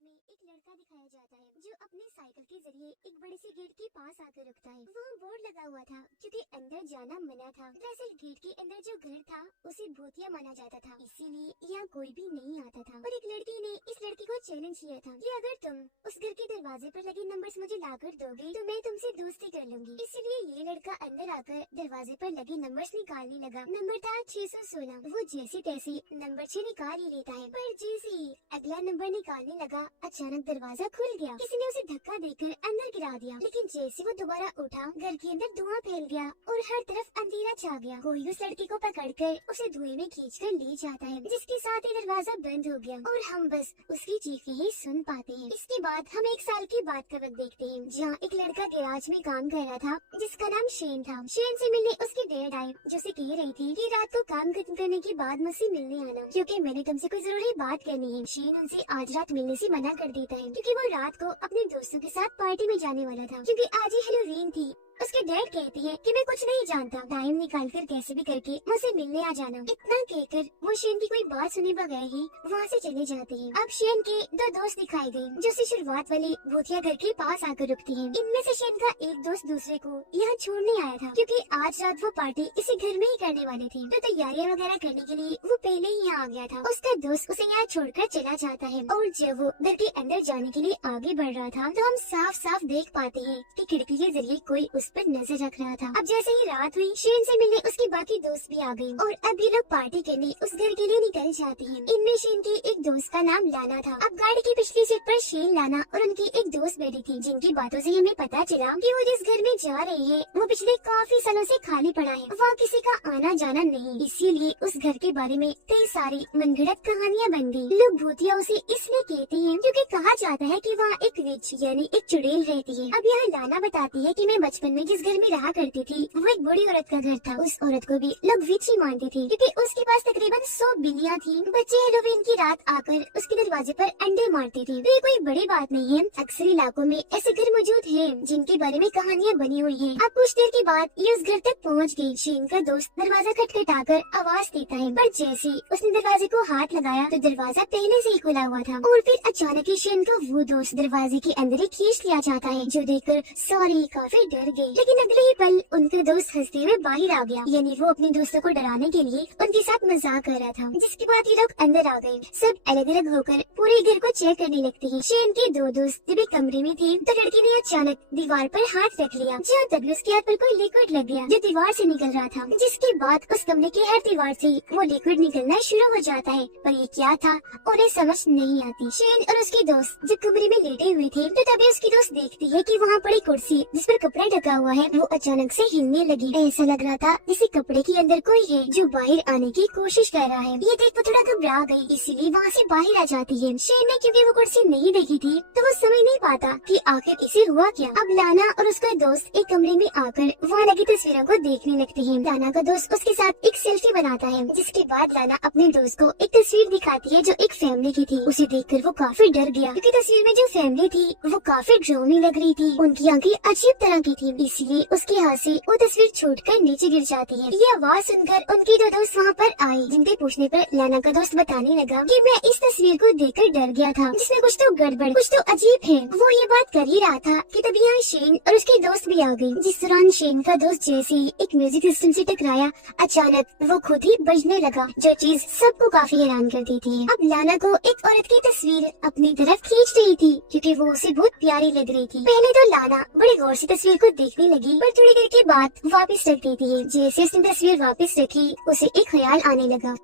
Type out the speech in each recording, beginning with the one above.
में एक लड़का दिखाया जाता है जो अपने साइकिल के जरिए एक बड़े से गेट के पास आकर रुकता है। वहाँ बोर्ड लगा हुआ था क्योंकि अंदर जाना मना था। दरअसल गेट के अंदर जो घर था उसे भूतिया माना जाता था, इसीलिए यहाँ कोई भी नहीं आता था। और एक लड़की ने इस लड़की को चैलेंज किया था कि अगर तुम उस घर के दरवाजे पर लगे नंबर्स मुझे लाकर दोगे तो मैं तुमसे दोस्ती कर लूंगी। इसीलिए ये लड़का अंदर आकर दरवाजे पर लगे नंबर्स निकालने लगा। नंबर था 616। वो जैसे तैसे नंबर 6 निकाल ही लेता है, पर जैसे ही अगला नंबर निकालने लगा अचानक दरवाजा खुल गया। किसी ने उसे धक्का देकर अंदर गिरा दिया, लेकिन जैसे वो दोबारा उठा घर के अंदर धुआं फैल गया और हर तरफ अंधेरा छा गया। कोई उस लड़की को पकड़कर उसे धुएं में खींचकर ले जाता है, जिसके साथ ही दरवाजा बंद हो गया और हम बस उसकी चीखें ही सुन पाते हैं। इसके बाद हम एक साल की बात का वक्त देखते हैं, जहाँ एक लड़का गैराज में काम कर रहा था जिसका नाम शेन था। शेन से मिलने उसकी डैड आई, जो उसे कह रही थी कि रात को काम खत्म करने के बाद मुझसे मिलने आना, क्योंकि मैंने तुमसे कोई जरूरी बात करनी है। शेन उनसे आज रात मिलने से मना कर देता है क्योंकि वो रात को अपने दोस्तों के साथ पार्टी में जाने वाला था, क्योंकि आज ही हैलोवीन थी। उसके डैड कहती है कि मैं कुछ नहीं जानता, टाइम निकालकर कैसे भी करके मुझसे मिलने आ जाना। इतना कहकर वो शेन की कोई बात सुने बगैर ही वहाँ से चले जाते हैं। अब शेन के दो दोस्त दिखाए गए जो उसे शुरुआत वाले भूतिया घर के पास आकर रुकती हैं। इनमें से शेन का एक दोस्त दूसरे को यहाँ छोड़ने आया था, क्योंकि आज रात वो पार्टी इसी घर में ही करने वाले थे, तो तैयारियां वगैरह करने के लिए वो पहले ही यहाँ आ गया था। उसका दोस्त उसे यहाँ छोड़कर चला जाता है और जब वो घर के अंदर जाने के लिए आगे बढ़ रहा था तो हम साफ साफ देख पाते हैं कि खिड़की के जरिए कोई उस पर नजर रख रहा था। अब जैसे ही रात हुई शेन से मिलने उसके बाकी दोस्त भी आ गए और अब ये लोग पार्टी करने उस घर के लिए निकल जाते हैं। इनमें शेन के एक दोस्त का नाम लाना था। अब गाड़ी की पिछली सीट पर शेन, लाना और उनकी एक दोस्त बैठी थी, जिनकी बातों से हमें पता चला कि वो जिस घर में जा रही है वो पिछले काफी सालों से खाली पड़ा है, वहाँ किसी का आना जाना नहीं। इसीलिए उस घर के बारे में कई सारी मनगढ़ंत कहानियाँ बन गयी। लोग भूतिया उसे इसलिए कहते हैं क्योंकि कहा जाता है कि वहाँ एक विच यानी एक चुड़ैल रहती है। अब यहाँ लाना बताती है कि मैं बचपन में जिस घर में रहा करती थी वो एक बड़ी औरत का घर था। उस औरत को भी लोग विच ही मानते थे क्योंकि उसके पास तकरीबन 100 बिल्लियाँ थी। बच्चे हैलोवीन की रात आकर उसके दरवाजे पर अंडे मारते थे। तो ये कोई बड़ी बात नहीं है, अक्सर इलाकों में ऐसे घर मौजूद हैं जिनके बारे में कहानियाँ बनी हुई हैं। अब कुछ देर के बाद ये उस घर तक पहुँच गई। शेन का दोस्त दरवाजा खटखटाकर आवाज देता है, पर जैसे उसने दरवाजे को हाथ लगाया तो दरवाजा पहले से ही खुला हुआ था और फिर अचानक ही शेन का वो दोस्त दरवाजे के अंदर ही खींच लिया जाता है, जो देखकर सारी काफी डर गई। लेकिन अगले ही पल उनका दोस्त हंसते हुए बाहर आ गया, यानी वो अपने दोस्तों को डराने के लिए उनके साथ मजाक कर रहा था। जिसके बाद ये लोग अंदर आ गए। सब अलग अलग होकर पूरे घर को चेक करने लगते हैं। शेन के दो दोस्त जब एक कमरे में थे तो लड़की ने अचानक दीवार पर हाथ रख लिया, जो तभी उसके हाथ पर कोई लिक्विड लग गया जो दीवार से निकल रहा था। जिसके बाद उस कमरे के हर दीवार से वो लिक्विड निकलना शुरू हो जाता है, पर ये क्या था उन्हें समझ नहीं आती। शेन और उसके दोस्त जब कमरे में लेटे हुए थे तो तभी उसकी दोस्त देखती है कि वहाँ पड़ी कुर्सी जिस पर कपड़ा ढका हुआ है वो अचानक से हिलने लगी। ऐसा लग रहा था जैसे कपड़े के अंदर कोई है जो बाहर आने की कोशिश कर रहा है। ये देख वो थोड़ा घबरा गई, इसीलिए वहाँ से बाहर आ जाती है। शेन ने क्योंकि वो कुर्सी नहीं देखी थी तो वो समझ नहीं पाता कि आखिर इसे हुआ क्या। अब लाना और उसका दोस्त एक कमरे में आकर वहाँ लगी तस्वीरों को देखने लगते हैं। लाना का दोस्त उसके साथ एक सेल्फी बनाता है, जिसके बाद लाना अपने दोस्त को एक तस्वीर दिखाती है जो एक फैमिली की थी। उसे देखकर वो काफी डर गया क्योंकि तस्वीर में जो फैमिली थी वो काफी डरावनी लग रही थी। उनकी आंखें अजीब तरह की थी, इसलिए उसके हाथ से वो तस्वीर छूटकर नीचे गिर जाती है। ये आवाज सुनकर उनके दो दोस्त वहाँ पर आए, जिनके पूछने पर लाना का दोस्त बताने लगा कि मैं इस तस्वीर को देखकर डर गया था, जिसमें कुछ तो गड़बड़, कुछ तो अजीब है। वो ये बात कर ही रहा था कि तभी यहाँ शेन और उसके दोस्त भी आ गए। जिस दौरान शेन का दोस्त जैसे ही एक म्यूजिक सिस्टम से टकराया अचानक वो खुद ही बजने लगा, जो चीज सबको काफी हैरान करती थी। अब लाना को एक औरत की तस्वीर अपनी तरफ खींच रही थी क्योंकि वो उसे बहुत प्यारी लग रही थी। पहले तो लाना बड़े गौर से तस्वीर को देखने लगी, पर थोड़ी देर के बाद वापस रख देती है। जैसे उसने तस्वीर वापस रखी उसे एक ख्याल आने लगा।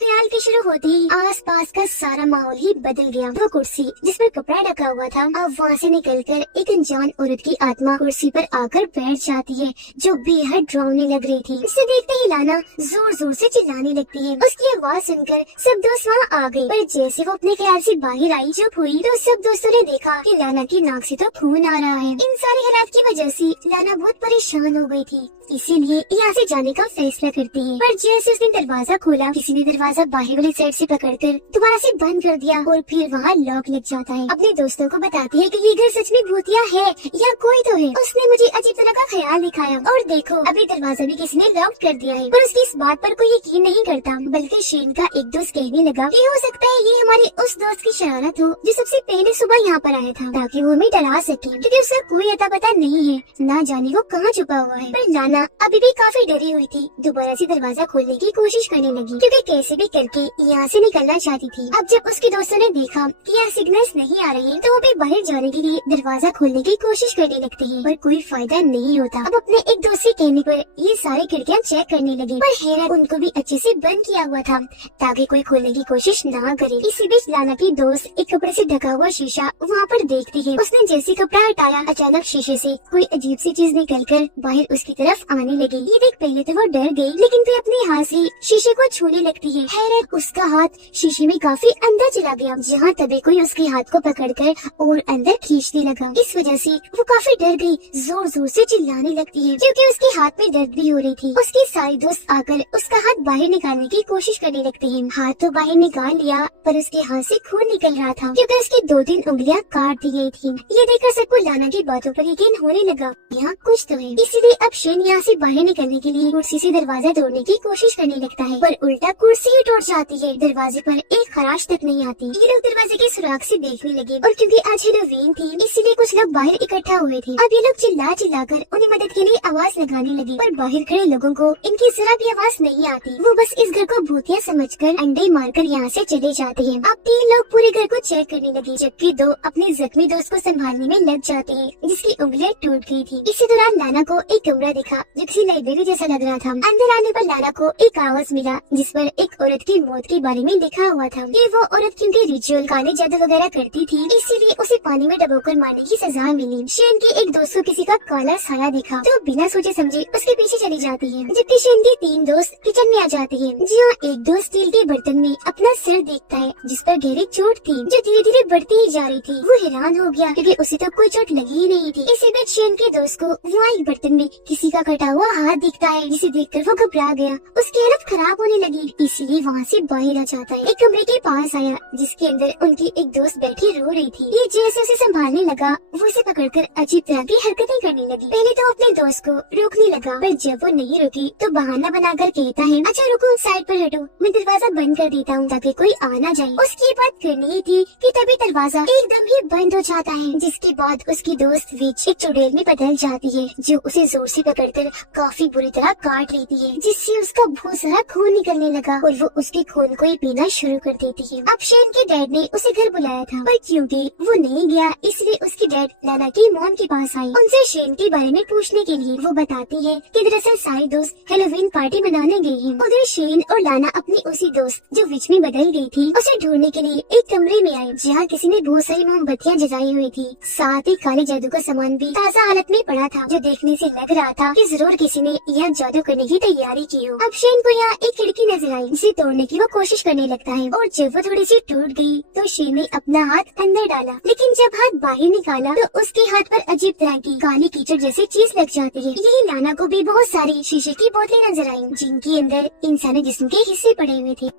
ख्याल के शुरू होते ही आसपास का सारा माहौल ही बदल गया। वो कुर्सी जिस पर कपड़ा ढका हुआ था अब वहाँ से निकलकर एक अनजान औरत की आत्मा कुर्सी पर आकर बैठ जाती है, जो बेहद डरावनी लग रही थी। इसे देखते ही लाना जोर जोर से चिल्लाने लगती है। उसकी आवाज सुनकर सब दोस्त वहाँ आ गए, पर जैसे वो अपने ख्याल से बाहर आई चुप हुई तो सब दोस्तों ने देखा कि लाना की नाक से तो खून आ रहा है। इन सारे हालात की वजह से लाना बहुत परेशान हो गई थी, इसीलिए यहाँ से जाने का फैसला करती है। पर जैसे उसने दरवाजा खोला किसी ने दरवाजा दरवाजा बाहर वाली साइड से पकड़कर दोबारा से बंद कर दिया और फिर वहाँ लॉक लग जाता है। अपने दोस्तों को बताती है कि ये घर सच में भूतिया है या कोई तो है। उसने मुझे अजीब तरह का ख्याल दिखाया और देखो अभी दरवाजा भी किसी ने लॉक कर दिया है। पर उसकी इस बात पर कोई यकीन नहीं करता, बल्कि शेन का एक दोस्त कहने लगा कि हो सकता है ये हमारे उस दोस्त की शरारत हो जो सबसे पहले सुबह यहाँ पर आया था, ताकि वो हमें डरा सके, क्योंकि उसका कोई अता पता नहीं है, ना जाने वो कहाँ छुपा हुआ है। पर लाना अभी भी काफी डरी हुई थी, दोबारा से दरवाजा खोलने की कोशिश करने लगी, क्योंकि कैसे भी करके यहाँ से निकलना चाहती थी। अब जब उसके दोस्तों ने देखा कि यहाँ सिग्नल्स नहीं आ रहे हैं, तो वो भी बाहर जाने के लिए दरवाजा खोलने की कोशिश करने लगते हैं, पर कोई फायदा नहीं होता। अब अपने एक दोस्त के कहने पर ये सारी खिड़कियाँ चेक करने लगे, पर हैरत उनको भी अच्छे से बंद किया हुआ था ताकि कोई खोलने की कोशिश ना करे। इसी बीच लाना की दोस्त एक कपड़े से ढका हुआ शीशा वहाँ पर देखती है। उसने जैसे कपड़ा हटाया, अचानक शीशे से कोई अजीब सी चीज निकलकर बाहर उसकी तरफ आने लगी। ये देख पहले तो वो डर गई, लेकिन फिर अपने हाथ से शीशे को छूने लगती है। हैरत उसका हाथ शीशे में काफी अंदर चला गया, जहाँ तभी कोई उसके हाथ को पकड़कर और अंदर खींचने लगा। इस वजह से वो काफी डर गई, जोर जोर से चिल्लाने लगती है, क्योंकि उसके हाथ में दर्द भी हो रही थी। उसके सारे दोस्त आकर उसका हाथ बाहर निकालने की कोशिश करने लगते हैं। हाथ तो बाहर निकाल लिया, पर उसके हाथ से खून निकल रहा था, क्योंकि उसकी 2-3 उंगलियां काट दी गई थी। ये देखकर सबको लाना की बातों पर यकीन होने लगा, यहाँ कुछ तो है। इसीलिए अब शेन यहाँ से बाहर निकलने के लिए कुर्सी से दरवाजा तोड़ने की कोशिश करने लगता है, पर उल्टा कुर्सी ही टूट जाती है। दरवाजे पर एक खराश तक नहीं आती। ये लोग दरवाजे के सुराख से देखने लगे, और क्योंकि आज हैलोवीन थी, इसीलिए कुछ लोग बाहर इकट्ठा हुए थे। अब ये लोग चिल्ला चिल्लाकर उन्हें मदद के लिए आवाज लगाने लगे, पर बाहर खड़े लोगों को इनकी जरा भी आवाज नहीं आती। वो बस इस घर को भूतिया समझकर अंडे मारकर यहाँ से चले जाते हैं। अब 3 लोग पूरे घर को चेक करने लगे, जबकि 2 अपने जख्मी दोस्त को संभालने में लग जाते हैं, जिसकी उंगलियां टूट गई थी। इसी दौरान लाना को एक कमरा दिखा जो किसी लाइब्रेरी जैसा लग रहा था। अंदर आने पर लाना को एक कागज मिला, जिस पर एक औरत की मौत के बारे में लिखा हुआ था। ये वो औरत क्योंकि रिचुअल काले जादू वगैरह करती थी, इसीलिए उसे पानी में डुबोकर मारने की सजा मिली। शेन के एक दोस्त को किसी का काला साया दिखा, तो बिना सोचे समझे उसके पीछे चली जाती है, जबकि शेन के 3 दोस्त किचन में आ जाते हैं। जी हाँ, एक दोस्त स्टील के बर्तन में अपना सिर देखता है, जिस पर गहरी चोट थी जो धीरे धीरे बढ़ती ही जा रही थी। वो हैरान हो गया, क्योंकि उसे तो कोई चोट लगी ही नहीं थी। इसी बीच शेन के दोस्त को वहाँ एक बर्तन में किसी का कटा हुआ हाथ दिखता है, जिसे देखकर वो घबरा गया। उसकी हालत खराब होने लगी, इसीलिए वहाँ से बाहर आ जाता है। एक कमरे के पास आया, जिसके अंदर उनकी एक दोस्त बैठी रो रही थी। ये जैसे उसे संभालने लगा, वो उसे पकड़कर अजीब तरह की हरकतें करने लगी। पहले तो अपने दोस्त को रोकने लगा, पर जब वो नहीं रुकी तो बहाना बनाकर कहता है, अच्छा रुको, साइड पर हटो, मैं दरवाजा बंद कर देता हूँ ताकि कोई आ ना जाए। उसकी बात करनी ही थी कि तभी दरवाजा एकदम ही बंद हो जाता है, जिसके बाद उसकी दोस्त विच एक चुड़ैल में बदल जाती है, जो उसे जोर से पकड़कर काफी बुरी तरह काट लेती है, जिससे उसका बहुत सारा खून निकलने लगा और वो उसके खून को ही पीना शुरू कर देती है। अब शेन के डैड ने उसे घर बुलाया था, पर क्योंकि वो नहीं गया, इसलिए उसकी डैड लाना की मॉम के पास आई। उनसे शेन के बारे में पूछने के लिए वो बताती है कि दरअसल सारे दोस्त हैलोवीन पार्टी मनाने गए हैं। उधर शेन और लाना अपनी उसी दोस्त जो विच में बदल गई थी उसे ढूंढने के लिए एक कमरे में आए, जहाँ किसी ने बहुत सारी मोमबत्तियां जलाई हुई थी। साथ ही काले जादू का सामान भी ताजा हालत में पड़ा था, जो देखने से लग रहा था कि जरूर किसी ने यह जादू करने की तैयारी की हो। अब शेन को यहाँ एक खिड़की नजर आई, जिसे तोड़ने की वो कोशिश करने लगता है, और जब वो थोड़ी सी टूट गई तो शेन ने अपना हाथ अंदर डाला, लेकिन जब हाथ बाहर निकाला तो उसके हाथ पर अजीब तरह की काली कीचड़ जैसी चीज लग जाती है। यही लाना को भी बहुत सारी शीशे की बोतलें नजर आई, जिनके अंदर इंसानी जिस्म के हिस्से पड़े हुए थे।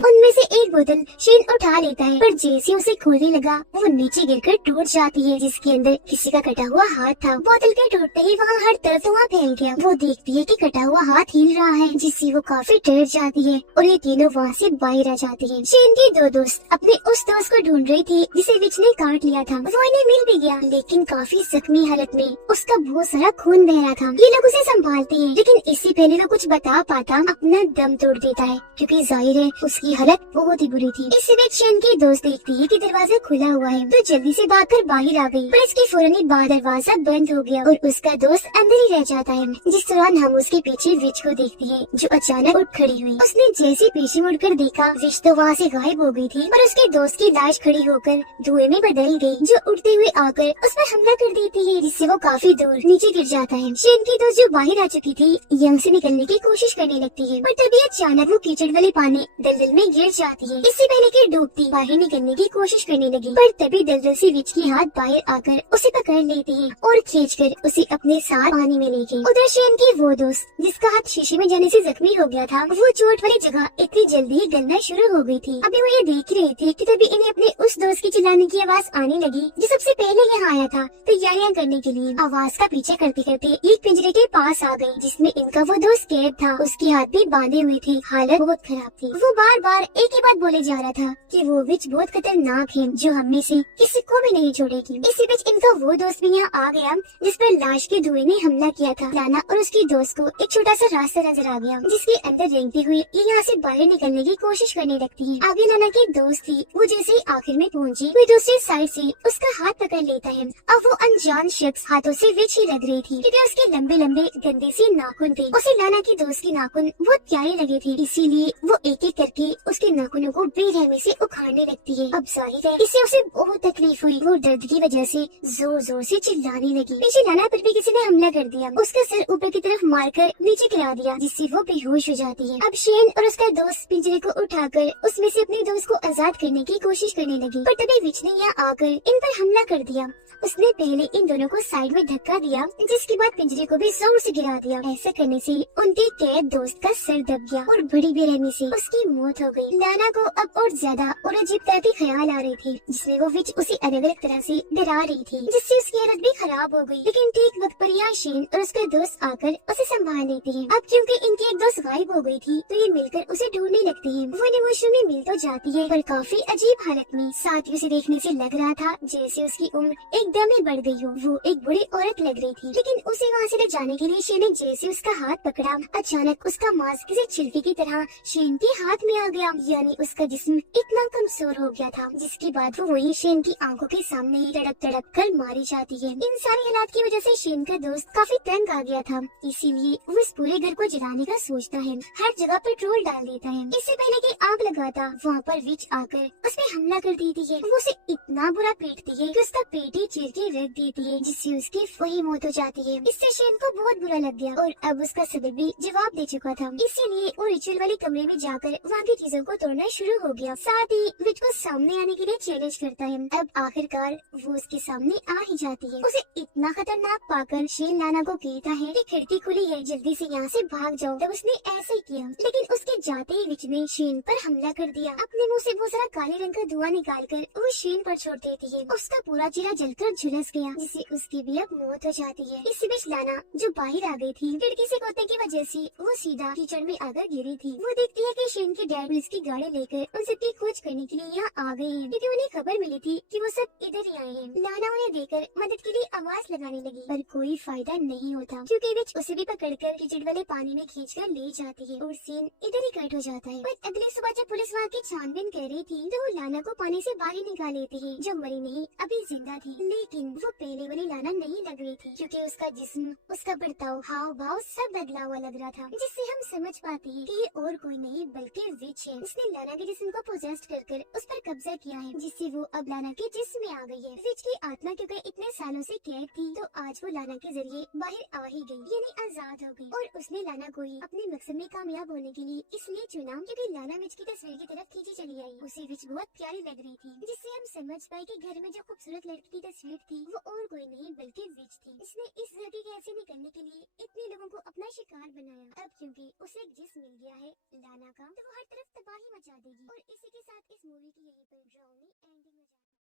उनमें से एक बोतल शेन उठा लेता है, पर जैसे उसे खोलने लगा वो नीचे गिरकर टूट जाती है, जिसके अंदर किसी का कटा हुआ हाथ था। बोतल के टूटते ही वहाँ हर तरफ धुआं फैल गया। वो देखती है कि कटा हुआ हाथ हिल रहा है, जिससे वो काफी डर जाती है और ये तीनों वहाँ से बाहर आ जाती हैं। शेन के 2 दोस्त अपने उस दोस्त को ढूंढ रही थी जिसे विच ने काट लिया था। वो इन्हें मिल भी गया, लेकिन काफी जख्मी हालत में, उसका बहुत सारा खून बह रहा था। ये लोग उसे संभालते हैं, लेकिन इससे पहले वो कुछ बता पाता अपना दम तोड़ देता है, क्योंकि जाहिर है उसकी हालत बहुत ही बुरी थी। इसी बीच शेन की दोस्त देखती है कि दरवाजा खुला हुआ है, तो जल्दी से भागकर बाहर आ गई, पर इसके फौरन ही बाद दरवाजा बंद हो गया और उसका दोस्त अंदर ही रह जाता है। जिस दौरान हम उसके पीछे विच को देखती है, जो अचानक उठ खड़ी हुई। उसने जैसे पीछे मुड़कर देखा, विच तो वहाँ से गायब हो गई थी, पर उसके दोस्त की लाश खड़ी होकर धुएं में बदल गई, जो उड़ते हुए आकर उस पर हमला कर देती है, जिससे वो काफी दूर नीचे गिर जाता है। शेन की दोस्त जो बाहर आ चुकी थी, यहाँ से निकलने की कोशिश करने लगती है, पर तभी अचानक वो कीचड़ वाले पानी दलदल में गिर जाती है। इससे पहले कि डूबती बाहर निकलने की कोशिश करने लगी, पर तभी दलदल से विच की हाथ बाहर आकर उसे पकड़ लेती है और खींचकर उसे अपने साथ पानी में ले गई। उधर शेन की वो दोस्त जिसका हाथ शीशे में जाने से जख्मी हो गया था, वो चोट वाली जगह इतनी जल्दी ही गलना शुरू हो गई थी। अभी वो ये देख रही थी कि तभी इन्हें अपने उस दोस्त की चिल्लाने की आवाज आने लगी जो सबसे पहले यहाँ आया था तैयारियां करने के लिए। आवाज का पीछे करते करते एक पिंजरे के पास आ गई जिसमें इनका वो दोस्त कैद था। उसके हाथ भी बांधे हुए थे, हालत बहुत खराब थी। वो बार बार एक ही बात बोले जा रहा था कि वो विच बहुत खतरनाक है जो हम में से किसी को भी नहीं छोड़ेगी। इसी बीच इनका वो दोस्त भी यहाँ आ गया जिस पर लाश के धुएं ने हमला किया था। लाना और उसकी दोस्त को एक छोटा सा रास्ता नजर आ गया जिसके अंदर रेंगते हुए ये यहाँ से बाहर निकलने की कोशिश करने लगती है। आगे लाना की दोस्त थी, वो जैसे ही आखिर में पहुंची वो दूसरी साइड से उसका हाथ पकड़ लेता है। अब वो अनजान शख्स हाथों से विच ही लग रही थी क्योंकि उसके लंबे लंबे गंदे से नाखून थे। उसे लाना की दोस्त की नाखून बहुत प्यारे लगे थे, इसीलिए वो एक एक करके उसके नाखूनों को बेरहमी से उखाड़ने लगती है। अब जाहिर है इससे उसे बहुत तकलीफ हुई। वो दर्द की वजह से जोर जोर से चिल्लाने लगी। पीछे लाना पर भी किसी ने हमला कर दिया, उसका सर ऊपर की तरफ मारकर नीचे गिरा दिया जिससे वो बेहोश हो जाती है। अब शेन और उसका दोस्त पिंजरे को उठाकर उसमें से अपने दोस्त को आजाद करने की कोशिश करने लगी, पर तभी विच ने यहाँ आकर इन पर हमला कर दिया। उसने पहले इन दोनों को साइड में धक्का दिया जिसके बाद पिंजरे को भी जोर से गिरा दिया। ऐसा करने से उनके कैद दोस्त का सर दब गया और बड़ी बेरहमी से उसकी मौत हो गई। लाना को अब और ज्यादा और अजीब तरह के ख्याल आ रहे थे जिसमें वो विच उसे अलग अलग तरह से डरा रही थी जिससे उसकी हालत भी खराब हो गई। लेकिन ठीक वक्त पर यहाँ शेन और उसके दोस्त आकर उसे संभाल लेते हैं। अब क्योंकि इनकी एक दोस्त गायब हो गई थी तो ये मिलकर उसे ढूंढने लगती है। वो वॉशरूम में मिल तो जाती है पर काफी अजीब हालत में। साथ ही उसे देखने से लग रहा था जैसे उसकी उम्र एकदम ही बढ़ गई हो। वो एक बड़ी औरत लग रही थी, लेकिन उसे वहाँ से ले जाने के लिए शेन ने जैसे उसका हाथ पकड़ा, अचानक उसका मांस किसी छिलके की तरह शेन के हाथ में आ गया। यानी उसका जिस्म इतना कमजोर हो गया था जिसके बाद वो वही शेन की आंखों के सामने तड़प तड़प कर मारी जाती है। इन सारी हालात की वजह से शेन का दोस्त काफी तंग आ गया था, इसीलिए वो इस पूरे घर को जलाने का सोचता है। हर जगह पेट्रोल डाल देता है। इससे पहले कि आग लगाता वहाँ पर विच आकर उस पर हमला कर देती है। वो उसे इतना बुरा पीटती है कि उसका पेट ही चीर के रख देती है जिससे उसकी वही मौत हो जाती है। इससे शेन को बहुत बुरा लग गया और अब उसका सब्र भी जवाब दे चुका था, इसीलिए वो रिचुअल वाले कमरे में जाकर वहाँ की चीजों को तोड़ना शुरू हो गया। साथ ही विच को सामने आने के लिए चैलेंज करता है। अब आखिरकार वो उसके सामने आ ही जाती है। उसे इतना खतरनाक पाकर शेन लाना को कहता है कि खिड़की खुली है, जल्दी से यहाँ से भाग जाओ। तब उसने ऐसे ही किया, लेकिन उसके जाते ही विच ने शेन पर हमला कर दिया। अपने मुंह से बहुत सारा काले रंग का धुआं निकालकर वो शेन पर छोड़ देती है। उसका पूरा चेहरा जलकर झुलस गया जिससे उसकी भी अब मौत हो जाती है। इसी बीच लाना जो बाहर आ गई थी खिड़की से कूदने की वजह से वो सीधा कीचड़ में आकर गिरी थी। वो देखती है कि शेन के डैड पुलिस की गाड़ी लेकर उन सबकी खोज करने के लिए यहाँ आ गए हैं क्योंकि उन्हें खबर मिली थी कि वो सब इधर ही आए हैं। लाना उन्हें देखकर मदद के लिए आवाज लगाने लगी पर कोई फायदा नहीं होता क्योंकि विच उसे भी पकड़कर कीचड़ वाले पानी में खींचकर ले जाती है और सीन इधर ही कट हो जाता है। पर अगली सुबह जब पुलिस वहाँ की छानबीन कर रही थी तो वो लाना को पानी से बाहर निकाल लेती है जो मरी नहीं अभी जिंदा थी। लेकिन वो पहले वाली लाना नहीं लग रही थी क्योंकि उसका जिस्म, उसका बर्ताव, हाव भाव सब बदला हुआ लग रहा था जिससे हम समझ पाते हैं कि ये और कोई नहीं बल्कि विच है। उसने लाना के जिस्म को पोजेस्ट कर उस पर कब्जा किया है जिससे वो अब लाना के जिस्म में आ गई है। विच की आत्मा क्योंकि इतने सालों से कैद थी तो आज वो लाना के जरिए बाहर आ ही गई, यानी आजाद हो गई। और उसने लाना को ही अपने मकसद में कामयाब होने के लिए इसलिए चुना क्योंकि लाना विच की तस्वीर की तरफ खींची चली आई। उसे विच बहुत प्यारी लग रही थी जिससे हम समझ पाए कि घर में जो खूबसूरत लड़की की तस्वीर थी वो और कोई नहीं बल्कि विच थी। इसने इस धरती के ऐसे निकलने के लिए इतने लोगों को अपना शिकार बनाया। अब क्योंकि उसे एक जिस्म मिल गया है लाना का तो वो हर तरफ तबाही मचा देगी। और इसी के साथ इस मूवी की यहीं पर ड्राउनी एंडिंग हो जाती है।